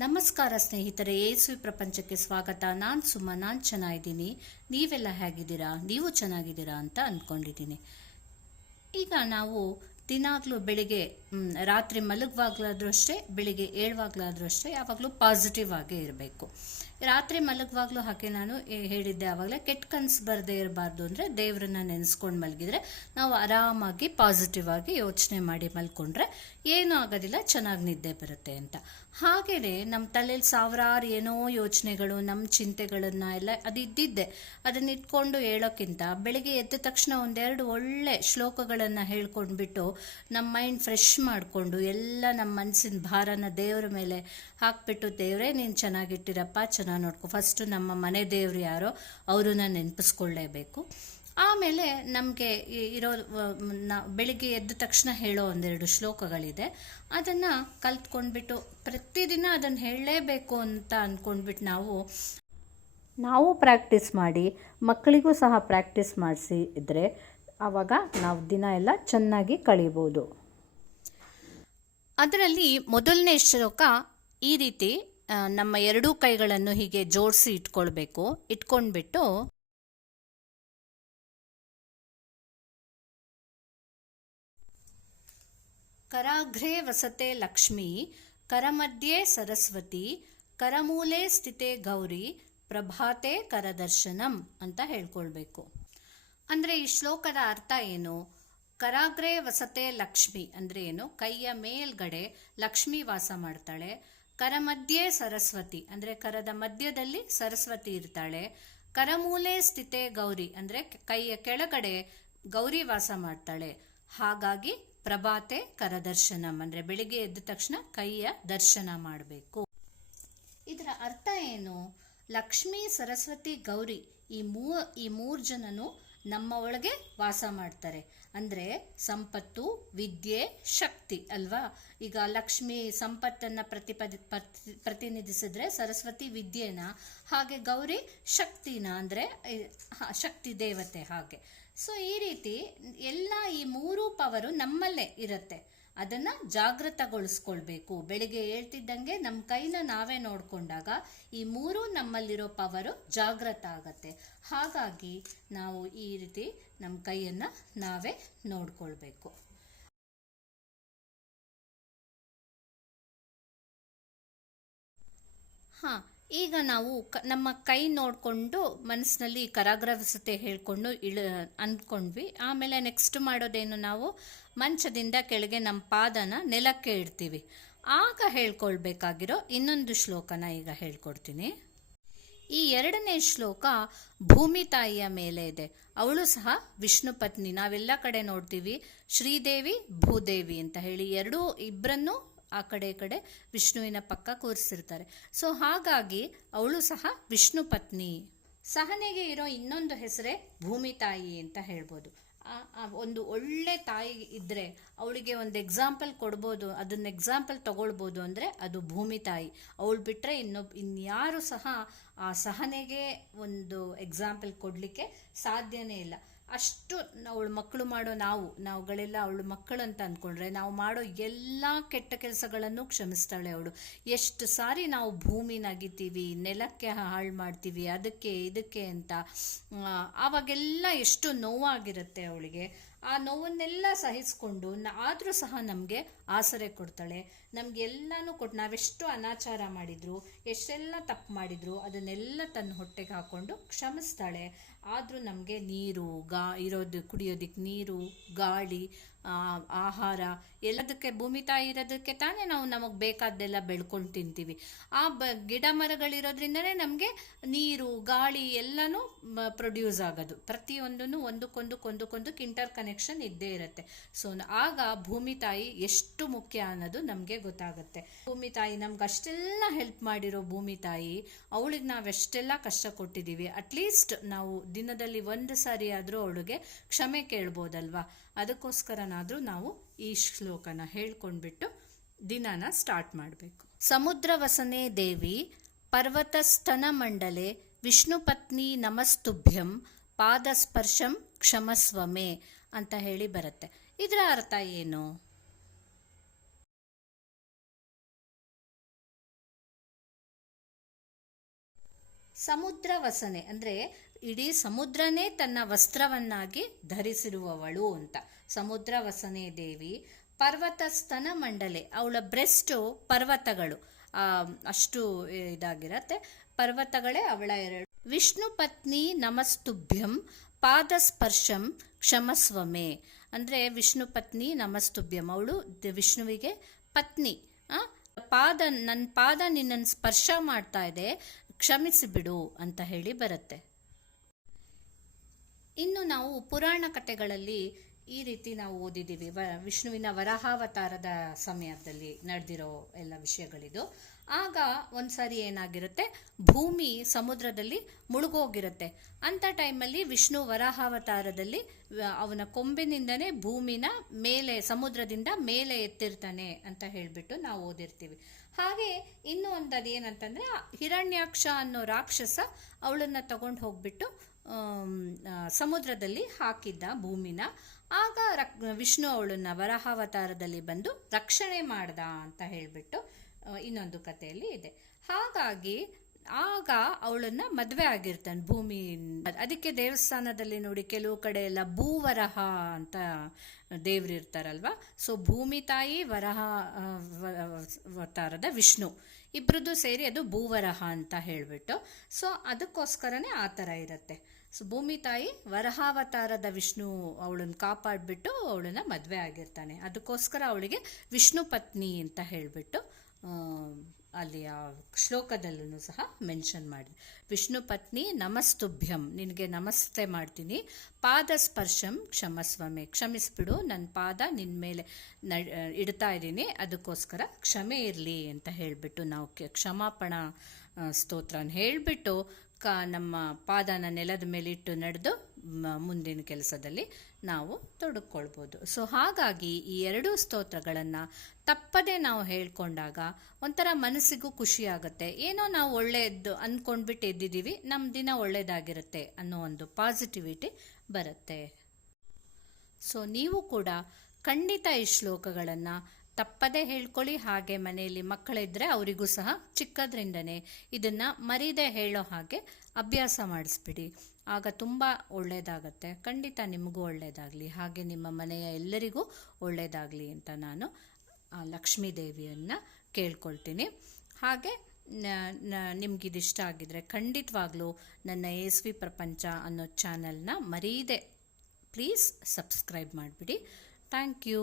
ನಮಸ್ಕಾರ ಸ್ನೇಹಿತರೆ, ಯೇಸು ಪ್ರಪಂಚಕ್ಕೆ ಸ್ವಾಗತ. ನಾನು ಸುಮ್ಮ, ನಾನು ಚೆನ್ನಾಗಿದ್ದೀನಿ. ನೀವೆಲ್ಲ ಹೇಗಿದ್ದೀರಾ? ನೀವು ಚೆನ್ನಾಗಿದ್ದೀರಾ ಅಂತ ಅಂದ್ಕೊಂಡಿದ್ದೀನಿ. ಈಗ ನಾವು ದಿನಾಗಲೂ ಬೆಳಿಗ್ಗೆ ರಾತ್ರಿ ಮಲಗುವಾಗಲಾದ್ರೂ ಅಷ್ಟೇ, ಬೆಳಿಗ್ಗೆ ಏಳುವಾಗಲಾದ್ರೂ ಅಷ್ಟೇ, ಯಾವಾಗಲೂ ಪಾಸಿಟಿವ್ ಆಗೇ ಇರಬೇಕು. ರಾತ್ರಿ ಮಲಗುವಾಗಲೂ ಹಾಗೆ ನಾನು ಹೇಳಿದ್ದೆ ಆವಾಗಲೇ, ಕೆಟ್ಟ ಕನಸು ಬರದೇ ಇರಬಾರ್ದು ಅಂದರೆ ದೇವ್ರನ್ನ ನೆನೆಸ್ಕೊಂಡು ಮಲಗಿದ್ರೆ ನಾವು ಆರಾಮಾಗಿ ಪಾಸಿಟಿವ್ ಆಗಿ ಯೋಚನೆ ಮಾಡಿ ಮಲ್ಕೊಂಡ್ರೆ ಏನೂ ಆಗೋದಿಲ್ಲ, ಚೆನ್ನಾಗಿ ನಿದ್ದೆ ಬರುತ್ತೆ ಅಂತ. ಹಾಗೆಯೇ ನಮ್ಮ ತಲೆಯಲ್ಲಿ ಸಾವಿರಾರು ಏನೋ ಯೋಚನೆಗಳು, ನಮ್ಮ ಚಿಂತೆಗಳನ್ನು ಎಲ್ಲ ಅದು ಇದ್ದಿದ್ದೆ. ಅದನ್ನ ಇಟ್ಕೊಂಡು ಹೇಳೋಕ್ಕಿಂತ ಬೆಳಿಗ್ಗೆ ಎದ್ದ ತಕ್ಷಣ ಒಂದೆರಡು ಒಳ್ಳೆ ಶ್ಲೋಕಗಳನ್ನು ಹೇಳ್ಕೊಂಡ್ಬಿಟ್ಟು ನಮ್ಮ ಮೈಂಡ್ ಫ್ರೆಶ್ ಮಾಡಿಕೊಂಡು ಎಲ್ಲ ನಮ್ಮ ಮನಸ್ಸಿನ ಭಾರನ ದೇವರ ಮೇಲೆ ಹಾಕ್ಬಿಟ್ಟು, ದೇವರೇ ನೀನು ಚೆನ್ನಾಗಿಟ್ಟಿರಪ್ಪ, ಚೆನ್ನಾಗಿ ನೋಡ್ಕೊ. ಫಸ್ಟು ನಮ್ಮ ಮನೆ ದೇವರು ಯಾರೋ ಅವರನ್ನ ನೆನಪಿಸ್ಕೊಳ್ಳೇಬೇಕು. ಆಮೇಲೆ ನಮಗೆ ಇರೋ ಬೆಳಿಗ್ಗೆ ಎದ್ದ ತಕ್ಷಣ ಹೇಳೋ ಒಂದೆರಡು ಶ್ಲೋಕಗಳಿದೆ, ಅದನ್ನು ಕಲ್ತ್ಕೊಂಡ್ಬಿಟ್ಟು ಪ್ರತಿದಿನ ಅದನ್ನು ಹೇಳಲೇಬೇಕು ಅಂತ ಅಂದ್ಕೊಂಡ್ಬಿಟ್ಟು ನಾವು ಪ್ರಾಕ್ಟೀಸ್ ಮಾಡಿ ಮಕ್ಕಳಿಗೂ ಸಹ ಪ್ರಾಕ್ಟೀಸ್ ಮಾಡಿಸಿ ಇದ್ದರೆ ಆವಾಗ ನಾವು ದಿನ ಎಲ್ಲ ಚೆನ್ನಾಗಿ ಕಳೀಬೋದು. ಅದರಲ್ಲಿ ಮೊದಲನೇ ಶ್ಲೋಕ ಈ ರೀತಿ ನಮ್ಮ ಎರಡೂ ಕೈಗಳನ್ನು ಹೀಗೆ ಜೋಡಿಸಿ ಇಟ್ಕೊಳ್ಬೇಕು. ಇಟ್ಕೊಂಡ್ಬಿಟ್ಟು ಕರಾಗ್ರೇ ವಸತೆ ಲಕ್ಷ್ಮೀ, ಕರಮಧ್ಯೆ ಸರಸ್ವತಿ, ಕರಮೂಲೆ ಸ್ಥಿತೆ ಗೌರಿ, ಪ್ರಭಾತೆ ಕರದರ್ಶನಂ ಅಂತ ಹೇಳ್ಕೊಳ್ಬೇಕು. ಅಂದರೆ ಈ ಶ್ಲೋಕದ ಅರ್ಥ ಏನು? ಕರಾಗ್ರೇ ವಸತೆ ಲಕ್ಷ್ಮಿ ಅಂದರೆ ಏನು? ಕೈಯ ಮೇಲ್ಗಡೆ ಲಕ್ಷ್ಮಿ ವಾಸ ಮಾಡ್ತಾಳೆ. ಕರಮಧ್ಯೆ ಸರಸ್ವತಿ ಅಂದರೆ ಕರದ ಮಧ್ಯದಲ್ಲಿ ಸರಸ್ವತಿ ಇರ್ತಾಳೆ. ಕರಮೂಲೆ ಸ್ಥಿತೆ ಗೌರಿ ಅಂದರೆ ಕೈಯ ಕೆಳಗಡೆ ಗೌರಿ ವಾಸ ಮಾಡ್ತಾಳೆ. ಹಾಗಾಗಿ ಪ್ರಭಾತೆ ಕರದರ್ಶನಂ ಅಂದರೆ ಬೆಳಿಗ್ಗೆ ಎದ್ದ ತಕ್ಷಣ ಕೈಯ ದರ್ಶನ ಮಾಡಬೇಕು. ಇದರ ಅರ್ಥ ಏನು? ಲಕ್ಷ್ಮಿ, ಸರಸ್ವತಿ, ಗೌರಿ ಈ ಮೂರು ಜನನು ನಮ್ಮ ಒಳಗೆ ವಾಸ ಮಾಡ್ತಾರೆ. ಅಂದರೆ ಸಂಪತ್ತು, ವಿದ್ಯೆ, ಶಕ್ತಿ ಅಲ್ವಾ? ಈಗ ಲಕ್ಷ್ಮಿ ಸಂಪತ್ತನ್ನು ಪ್ರತಿನಿಧಿಸಿದ್ರೆ, ಸರಸ್ವತಿ ವಿದ್ಯೆನ, ಹಾಗೆ ಗೌರಿ ಶಕ್ತಿನ ಅಂದರೆ ಶಕ್ತಿ ದೇವತೆ. ಹಾಗೆ ಸೊ ಈ ರೀತಿ ಎಲ್ಲ ಈ ಮೂರು ಪವರು ನಮ್ಮಲ್ಲೇ ಇರುತ್ತೆ. ಅದನ್ನು ಜಾಗೃತಗೊಳಿಸ್ಕೊಳ್ಬೇಕು. ಬೆಳಿಗ್ಗೆ ಹೇಳ್ತಿದ್ದಂಗೆ ನಮ್ಮ ಕೈನ ನಾವೇ ನೋಡಿಕೊಂಡಾಗ ಈ ಮೂರು ನಮ್ಮಲ್ಲಿರೋ ಪವರು ಜಾಗೃತ ಆಗತ್ತೆ. ಹಾಗಾಗಿ ನಾವು ಈ ರೀತಿ ನಮ್ಮ ಕೈಯನ್ನು ನಾವೇ ನೋಡ್ಕೊಳ್ಬೇಕು. ಈಗ ನಾವು ನಮ್ಮ ಕೈ ನೋಡಿಕೊಂಡು ಮನಸ್ಸಿನಲ್ಲಿ ಕರಾಗ್ರವಸತೆ ಹೇಳ್ಕೊಂಡು ಅಂದ್ಕೊಂಡ್ವಿ. ಆಮೇಲೆ ನೆಕ್ಸ್ಟ್ ಮಾಡೋದೇನು? ನಾವು ಮಂಚದಿಂದ ಕೆಳಗೆ ನಮ್ಮ ಪಾದನ ನೆಲಕ್ಕೆ ಇಡ್ತೀವಿ. ಆಗ ಹೇಳ್ಕೊಳ್ಬೇಕಾಗಿರೋ ಇನ್ನೊಂದು ಶ್ಲೋಕನ ಈಗ ಹೇಳ್ಕೊಡ್ತೀನಿ. ಈ ಎರಡನೇ ಶ್ಲೋಕ ಭೂಮಿ ತಾಯಿಯ ಮೇಲೆ ಇದೆ. ಅವಳು ಸಹ ವಿಷ್ಣು ಪತ್ನಿ. ನಾವೆಲ್ಲ ಕಡೆ ನೋಡ್ತೀವಿ ಶ್ರೀದೇವಿ, ಭೂದೇವಿ ಅಂತ ಹೇಳಿ ಇಬ್ಬರನ್ನು ಆ ಕಡೆ ವಿಷ್ಣುವಿನ ಪಕ್ಕ ಕೂರಿಸಿರ್ತಾರೆ. ಸೊ ಹಾಗಾಗಿ ಅವಳು ಸಹ ವಿಷ್ಣು ಪತ್ನಿ. ಸಹನೆಗೆ ಇರೋ ಇನ್ನೊಂದು ಹೆಸರೇ ಭೂಮಿ ತಾಯಿ ಅಂತ ಹೇಳ್ಬೋದು. ಒಂದು ಒಳ್ಳೆ ತಾಯಿ ಇದ್ದರೆ ಅವಳಿಗೆ ಒಂದು ಎಕ್ಸಾಂಪಲ್ ಕೊಡ್ಬೋದು, ಅದನ್ನ ಎಕ್ಸಾಂಪಲ್ ತಗೊಳ್ಬೋದು ಅಂದರೆ ಅದು ಭೂಮಿ ತಾಯಿ. ಅವಳು ಬಿಟ್ಟರೆ ಇನ್ಯಾರು ಸಹ ಆ ಸಹನೆಗೆ ಒಂದು ಎಕ್ಸಾಂಪಲ್ ಕೊಡಲಿಕ್ಕೆ ಸಾಧ್ಯನೇ ಇಲ್ಲ. ಅಷ್ಟು ಅವಳು ಮಕ್ಕಳು ಮಾಡೋ ನಾವುಗಳೆಲ್ಲ ಅವಳು ಮಕ್ಕಳು ಅಂತ ಅಂದ್ಕೊಂಡ್ರೆ ನಾವು ಮಾಡೋ ಎಲ್ಲ ಕೆಟ್ಟ ಕೆಲಸಗಳನ್ನು ಕ್ಷಮಿಸ್ತಾಳೆ ಅವಳು. ಎಷ್ಟು ಸಾರಿ ನಾವು ಭೂಮಿನ ಅಗಿತೀವಿ, ನೆಲಕ್ಕೆ ಹಾಳು ಮಾಡ್ತೀವಿ, ಅದಕ್ಕೆ ಇದಕ್ಕೆ ಅಂತ. ಆವಾಗೆಲ್ಲ ಎಷ್ಟು ನೋವಾಗಿರುತ್ತೆ ಅವಳಿಗೆ. ಆ ನೋವನ್ನೆಲ್ಲ ಸಹಿಸ್ಕೊಂಡು ಆದರೂ ಸಹ ನಮಗೆ ಆಸರೆ ಕೊಡ್ತಾಳೆ. ನಮಗೆಲ್ಲನೂ ಕೊಟ್ಟು, ನಾವೆಷ್ಟು ಅನಾಚಾರ ಮಾಡಿದ್ರು, ಎಷ್ಟೆಲ್ಲ ತಪ್ಪು ಮಾಡಿದ್ರು ಅದನ್ನೆಲ್ಲ ತನ್ನ ಹೊಟ್ಟೆಗೆ ಹಾಕ್ಕೊಂಡು ಕ್ಷಮಿಸ್ತಾಳೆ. ಆದರೂ ನಮಗೆ ನೀರು, ಕುಡಿಯೋದಕ್ಕೆ ನೀರು, ಗಾಳಿ, ಆಹಾರ ಎಲ್ಲದಕ್ಕೆ ಭೂಮಿ ತಾಯಿ ಇರೋದಕ್ಕೆ ತಾನೇ ನಾವು ನಮಗೆ ಬೇಕಾದ್ದೆಲ್ಲ ಬೆಳ್ಕೊಂಡು ತಿಂತೀವಿ. ಆ ಗಿಡ ಮರಗಳಿರೋದ್ರಿಂದನೇ ನಮಗೆ ನೀರು, ಗಾಳಿ ಎಲ್ಲನೂ ಪ್ರೊಡ್ಯೂಸ್ ಆಗೋದು. ಪ್ರತಿಯೊಂದೂ ಒಂದಕ್ಕೊಂದಕ್ಕೆ ಇಂಟರ್ ಕನೆಕ್ಷನ್ ಇದ್ದೇ ಇರುತ್ತೆ. ಸೊ ಆಗ ಭೂಮಿ ತಾಯಿ ಎಷ್ಟು ಮುಖ್ಯ ಅನ್ನೋದು ನಮಗೆ ಗೊತ್ತಾಗುತ್ತೆ. ಭೂಮಿ ತಾಯಿ ನಮ್ಗೆ ಅಷ್ಟೆಲ್ಲ ಹೆಲ್ಪ್ ಮಾಡಿರೋ ಭೂಮಿ ತಾಯಿ, ಅವಳಿಗೆ ನಾವೆಷ್ಟೆಲ್ಲ ಕಷ್ಟ ಕೊಟ್ಟಿದ್ದೀವಿ. ಅಟ್ಲೀಸ್ಟ್ ನಾವು ದಿನದಲ್ಲಿ ಒಂದು ಸಾರಿ ಆದರೂ ಅವಳಿಗೆ ಕ್ಷಮೆ ಕೇಳ್ಬೋದಲ್ವಾ? ಅದಕ್ಕೋಸ್ಕರನಾದರೂ ನಾವು ಈ ಶ್ಲೋಕನ ಹೇಳ್ಕೊಂಡ್ಬಿಟ್ಟು ದಿನಾನ ಸ್ಟಾರ್ಟ್ ಮಾಡಬೇಕು. ಸಮುದ್ರ ವಸನೆ ದೇವಿ, ಪರ್ವತಸ್ತನ ಮಂಡಲೆ, ವಿಷ್ಣು ಪತ್ನಿ ನಮಸ್ತುಭ್ಯಂ, ಪಾದಸ್ಪರ್ಶಂ ಕ್ಷಮಸ್ವಮೆ ಅಂತ ಹೇಳಿ ಬರುತ್ತೆ. ಇದರ ಅರ್ಥ ಏನು? ಸಮುದ್ರ ವಸನೆ ಅಂದರೆ ಇಡೀ ಸಮುದ್ರನೇ ತನ್ನ ವಸ್ತ್ರವನ್ನಾಗಿ ಧರಿಸಿರುವವಳು ಅಂತ. ಸಮುದ್ರ ವಸನೆ ದೇವಿ. ಪರ್ವತ ಸ್ತನ ಮಂಡಲೆ, ಅವಳ ಬ್ರೆಸ್ಟು ಪರ್ವತಗಳು, ಅಷ್ಟು ಇದಾಗಿರತ್ತೆ, ಪರ್ವತಗಳೇ ಅವಳ ಎರಡು. ವಿಷ್ಣು ಪತ್ನಿ ನಮಸ್ತುಭ್ಯಂ ಪಾದಸ್ಪರ್ಶಂ ಕ್ಷಮಸ್ವಮೆ ಅಂದರೆ ವಿಷ್ಣು ಪತ್ನಿ ನಮಸ್ತುಭ್ಯಂ, ಅವಳು ವಿಷ್ಣುವಿಗೆ ಪತ್ನಿ. ನನ್ನ ಪಾದ ನಿನ್ನನ್ನು ಸ್ಪರ್ಶ ಮಾಡ್ತಾ ಇದೆ, ಕ್ಷಮಿಸಿಬಿಡು ಅಂತ ಹೇಳಿ ಬರುತ್ತೆ. ಇನ್ನು ನಾವು ಪುರಾಣ ಕಥೆಗಳಲ್ಲಿ ಈ ರೀತಿ ನಾವು ಓದಿದ್ದೀವಿ. ವಿಷ್ಣುವಿನ ವರಾಹಾವತಾರದ ಸಮಯದಲ್ಲಿ ನಡೆದಿರೋ ಎಲ್ಲ ವಿಷಯಗಳಿದು. ಆಗ ಒಂದ್ಸಾರಿ ಏನಾಗಿರುತ್ತೆ, ಭೂಮಿ ಸಮುದ್ರದಲ್ಲಿ ಮುಳುಗೋಗಿರುತ್ತೆ. ಅಂಥ ಟೈಮಲ್ಲಿ ವಿಷ್ಣು ವರಾಹಾವತಾರದಲ್ಲಿ ಅವನ ಕೊಂಬಿನಿಂದನೇ ಭೂಮಿನ ಮೇಲೆ, ಸಮುದ್ರದಿಂದ ಮೇಲೆ ಎತ್ತಿರ್ತಾನೆ ಅಂತ ಹೇಳಿಬಿಟ್ಟು ನಾವು ಓದಿರ್ತೀವಿ. ಹಾಗೆ ಇನ್ನೂ ಒಂದು ಅದೇನಂತಂದರೆ, ಹಿರಣ್ಯಾಕ್ಷ ಅನ್ನೋ ರಾಕ್ಷಸ ಅವಳನ್ನು ತಗೊಂಡು ಹೋಗ್ಬಿಟ್ಟು ಸಮುದ್ರದಲ್ಲಿ ಹಾಕಿದ್ದ ಭೂಮಿನ. ಆಗ ವಿಷ್ಣು ಅವಳನ್ನ ವರಾಹಾವತಾರದಲ್ಲಿ ಬಂದು ರಕ್ಷಣೆ ಮಾಡ್ದ ಅಂತ ಹೇಳಿಬಿಟ್ಟು ಇನ್ನೊಂದು ಕಥೆಯಲ್ಲಿ ಇದೆ. ಹಾಗಾಗಿ ಆಗ ಅವಳನ್ನ ಮದುವೆ ಆಗಿರ್ತಾನೆ ಭೂಮಿ. ಅದಕ್ಕೆ ದೇವಸ್ಥಾನದಲ್ಲಿ ನೋಡಿ ಕೆಲವು ಕಡೆ ಎಲ್ಲ ಭೂವರಹ ಅಂತ ದೇವ್ರು ಇರ್ತಾರಲ್ವ. ಸೊ ಭೂಮಿ ತಾಯಿ, ವರಹ ಅವತಾರದ ವಿಷ್ಣು, ಇಬ್ಬರದ್ದು ಸೇರಿ ಅದು ಭೂವರಹ ಅಂತ ಹೇಳಿಬಿಟ್ಟು. ಸೊ ಅದಕ್ಕೋಸ್ಕರನೇ ಆ ಥರ ಇರುತ್ತೆ. ಸೊ ಭೂಮಿ ತಾಯಿ ವರಹಾವತಾರದ ವಿಷ್ಣು ಅವಳನ್ನು ಕಾಪಾಡಿಬಿಟ್ಟು ಅವಳನ್ನ ಮದುವೆ ಆಗಿರ್ತಾನೆ. ಅದಕ್ಕೋಸ್ಕರ ಅವಳಿಗೆ ವಿಷ್ಣು ಪತ್ನಿ ಅಂತ ಹೇಳಿಬಿಟ್ಟು ಅಲ್ಲಿ ಆ ಶ್ಲೋಕದಲ್ಲೂ ಸಹ ಮೆನ್ಷನ್ ಮಾಡಿ, ವಿಷ್ಣು ಪತ್ನಿ ನಮಸ್ತುಭ್ಯಂ, ನಿನಗೆ ನಮಸ್ತೆ ಮಾಡ್ತೀನಿ, ಪಾದ ಸ್ಪರ್ಶಂ ಕ್ಷಮಸ್ವಮೆ, ಕ್ಷಮಿಸ್ಬಿಡು, ನನ್ನ ಪಾದ ನಿನ್ನ ಮೇಲೆ ಇಡ್ತಾ ಇದ್ದೀನಿ, ಅದಕ್ಕೋಸ್ಕರ ಕ್ಷಮೆ ಇರಲಿ ಅಂತ ಹೇಳಿಬಿಟ್ಟು ನಾವು ಕ್ಷಮಾಪಣ ಸ್ತೋತ್ರನ ಹೇಳಿಬಿಟ್ಟು ನಮ್ಮ ಪಾದನ ನೆಲದ ಮೇಲಿಟ್ಟು ನಡೆದು ಮುಂದಿನ ಕೆಲಸದಲ್ಲಿ ನಾವು ತೊಡಗಿಕೊಳ್ಬೋದು. ಸೊ ಹಾಗಾಗಿ ಈ ಎರಡೂ ಸ್ತೋತ್ರಗಳನ್ನು ತಪ್ಪದೇ ನಾವು ಹೇಳ್ಕೊಂಡಾಗ ಒಂಥರ ಮನಸ್ಸಿಗೂ ಖುಷಿ ಆಗುತ್ತೆ. ಏನೋ ನಾವು ಒಳ್ಳೆಯದು ಅಂದ್ಕೊಂಡ್ಬಿಟ್ಟು ಎದ್ದಿದ್ದೀವಿ, ನಮ್ಮ ದಿನ ಒಳ್ಳೆಯದಾಗಿರುತ್ತೆ ಅನ್ನೋ ಒಂದು ಪಾಸಿಟಿವಿಟಿ ಬರುತ್ತೆ. ಸೊ ನೀವು ಕೂಡ ಖಂಡಿತ ಈ ಶ್ಲೋಕಗಳನ್ನು ತಪ್ಪದೇ ಹೇಳ್ಕೊಳ್ಳಿ. ಹಾಗೆ ಮನೆಯಲ್ಲಿ ಮಕ್ಕಳಿದ್ರೆ ಅವರಿಗೂ ಸಹ ಚಿಕ್ಕದ್ರಿಂದನೇ ಇದನ್ನು ಮರೀದೆ ಹೇಳೋ ಹಾಗೆ ಅಭ್ಯಾಸ ಮಾಡಿಸ್ಬಿಡಿ. ಆಗ ತುಂಬ ಒಳ್ಳೆಯದಾಗತ್ತೆ. ಖಂಡಿತ ನಿಮಗೂ ಒಳ್ಳೆಯದಾಗಲಿ, ಹಾಗೆ ನಿಮ್ಮ ಮನೆಯ ಎಲ್ಲರಿಗೂ ಒಳ್ಳೆಯದಾಗಲಿ ಅಂತ ನಾನು ಲಕ್ಷ್ಮೀ ದೇವಿಯನ್ನು ಕೇಳ್ಕೊಳ್ತೀನಿ. ಹಾಗೆ ನಿಮಗಿದಿಷ್ಟ ಆಗಿದ್ರೆ ಖಂಡಿತವಾಗ್ಲೂ ನನ್ನ ASV ಪ್ರಪಂಚ ಅನ್ನೋ ಚಾನಲ್ನ ಮರೀದೆ ಪ್ಲೀಸ್ ಸಬ್ಸ್ಕ್ರೈಬ್ ಮಾಡಿಬಿಡಿ. Thank you.